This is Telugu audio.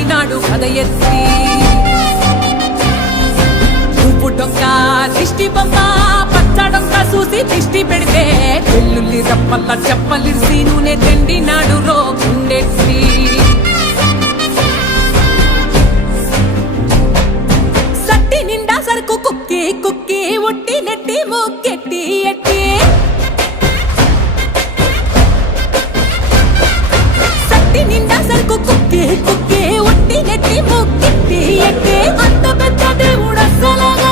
పోయినాడు కథ ఎత్తి పుట్టొక్క దిష్టి బొమ్మ పచ్చడొక్క చూసి దిష్టి పెడితే వెల్లుల్లి రప్పల్ల చెప్పలిసి నూనె తెండినాడు రో గుండెత్తి సట్టి నిండా సరుకు కుక్కి కుక్కి ఒట్టి నెట్టి మొక్కెట్టి ఎట్టి సట్టి నిండా సరుకు కుక్కి కుక్కి ఒట్టి నెట్టి మొక్కెట్టి ఎట్టి అంత పెద్ద దేవుడు అస్సలగా